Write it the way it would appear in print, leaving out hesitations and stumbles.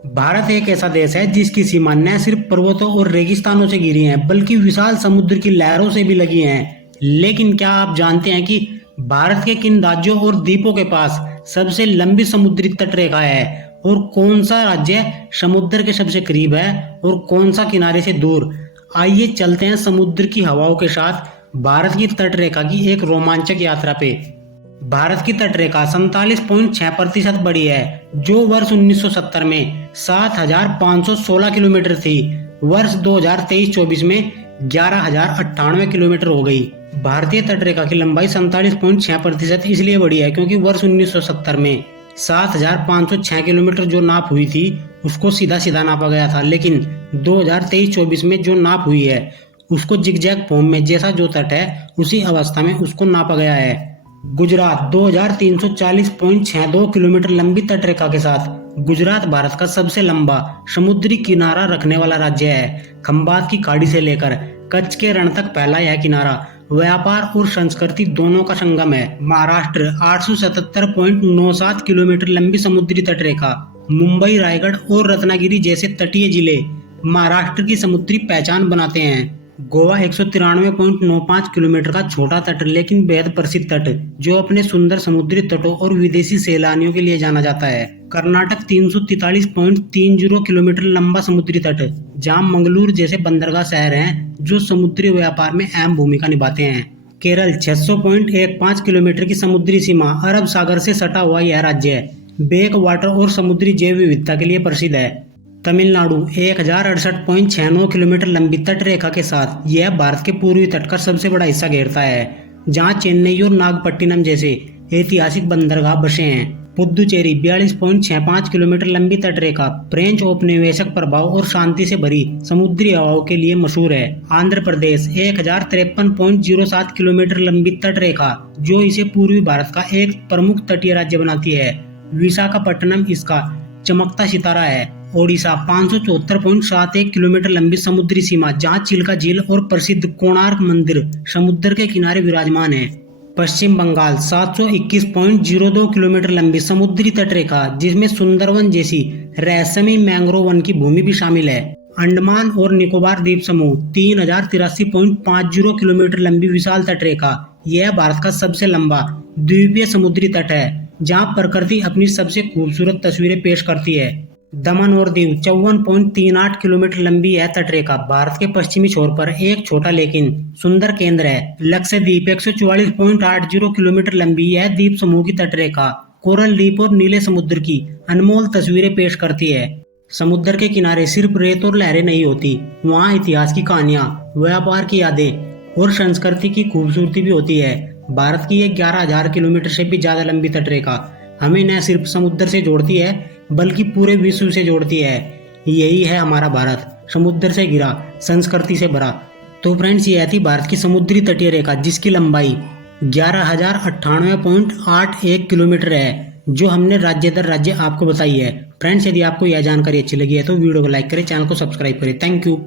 भारत एक ऐसा देश है जिसकी सीमा न सिर्फ पर्वतों और रेगिस्तानों से घिरी है बल्कि विशाल समुद्र की लहरों से भी लगी है। लेकिन क्या आप जानते हैं कि भारत के किन राज्यों और द्वीपों के पास सबसे लंबी समुद्री तटरेखा है और कौन सा राज्य समुद्र के सबसे करीब है और कौन सा किनारे से दूर। आइए चलते हैं समुद्र की हवाओं के साथ भारत की तटरेखा की एक रोमांचक यात्रा पे। भारत की तटरेखा 47.6% बड़ी है, जो वर्ष 1970 में 7,516 किलोमीटर थी। वर्ष 2023-24 में 11,098 किलोमीटर हो गई। भारतीय तटरेखा की लंबाई 47.6% इसलिए बड़ी है क्योंकि वर्ष 1970 में 7,506 किलोमीटर जो नाप हुई थी उसको सीधा सीधा नापा गया था, लेकिन 2023-24 में जो नाप हुई है उसको जिगजैग फॉर्म में, जैसा जो तट है उसी अवस्था में उसको नापा गया है। गुजरात 2340.62 किलोमीटर लंबी तटरेखा के साथ गुजरात भारत का सबसे लंबा समुद्री किनारा रखने वाला राज्य है। खंबात की खाड़ी से लेकर कच्छ के रण तक फैला यह किनारा व्यापार और संस्कृति दोनों का संगम है। महाराष्ट्र 877.97 किलोमीटर लंबी समुद्री तटरेखा, मुंबई, रायगढ़ और रत्नागिरी जैसे तटीय जिले महाराष्ट्र की समुद्री पहचान बनाते हैं। गोवा 193.95 किलोमीटर का छोटा तट लेकिन बेहद प्रसिद्ध तट, जो अपने सुंदर समुद्री तटों और विदेशी सैलानियों के लिए जाना जाता है। कर्नाटक 343.30 किलोमीटर लंबा समुद्री तट, जहां मंगलूर जैसे बंदरगाह शहर हैं जो समुद्री व्यापार में अहम भूमिका निभाते हैं। केरल 600.15 किलोमीटर की समुद्री सीमा, अरब सागर से सटा हुआ यह राज्य है बैक वाटर और समुद्री जैव विविधता के लिए प्रसिद्ध है। तमिलनाडु 1068.69 किलोमीटर लंबी तटरेखा के साथ यह भारत के पूर्वी तट का सबसे बड़ा हिस्सा घेरता है, जहां चेन्नई और नागपट्टिनम जैसे ऐतिहासिक बंदरगाह बसे हैं। पुद्दुचेरी 42.65 किलोमीटर लंबी तटरेखा फ्रेंच औपनिवेशिक प्रभाव और शांति से भरी समुद्री हवाओं के लिए मशहूर है। आंध्र प्रदेश 1053.07 किलोमीटर लंबी तटरेखा, जो इसे पूर्वी भारत का एक प्रमुख तटीय राज्य बनाती है। विशाखापट्टनम इसका चमकता सितारा है। ओडिशा 574.71 किलोमीटर लंबी समुद्री सीमा, जहां चिल्का झील और प्रसिद्ध कोणार्क मंदिर समुद्र के किनारे विराजमान है। पश्चिम बंगाल 721.02 किलोमीटर लंबी समुद्री तटरेखा, जिसमें सुंदरवन जैसी रहस्यमयी मैंग्रोव वन की भूमि भी शामिल है। अंडमान और निकोबार द्वीप समूह 3083.50 किलोमीटर लंबी विशाल तटरेखा, यह भारत का सबसे लंबा द्वीपीय समुद्री तट है, जहां प्रकृति अपनी सबसे खूबसूरत तस्वीरें पेश करती है। दमन और दीव 54.38 किलोमीटर लंबी यह तटरेखा भारत के पश्चिमी छोर पर एक छोटा लेकिन सुंदर केंद्र है। लक्षद्वीप 144.80 किलोमीटर लंबी यह द्वीप समूह की तटरेखा कोरल द्वीप और नीले समुद्र की अनमोल तस्वीरें पेश करती है। समुद्र के किनारे सिर्फ रेत और लहरें नहीं होती, वहाँ इतिहास की कहानियां, व्यापार की यादें और संस्कृति की खूबसूरती भी होती है। भारत की ये 11,000 किलोमीटर से भी ज्यादा लंबी तटरेखा हमें न सिर्फ समुद्र से जोड़ती है बल्कि पूरे विश्व से जोड़ती है। यही है हमारा भारत, समुद्र से घिरा, संस्कृति से भरा। तो फ्रेंड्स, यह थी भारत की समुद्री तटीय रेखा, जिसकी लंबाई 11,098.81 किलोमीटर है, जो हमने राज्य दर राज्य आपको बताई है। फ्रेंड्स, यदि आपको यह जानकारी अच्छी लगी है तो वीडियो को लाइक करें, चैनल को सब्सक्राइब करें। Thank you.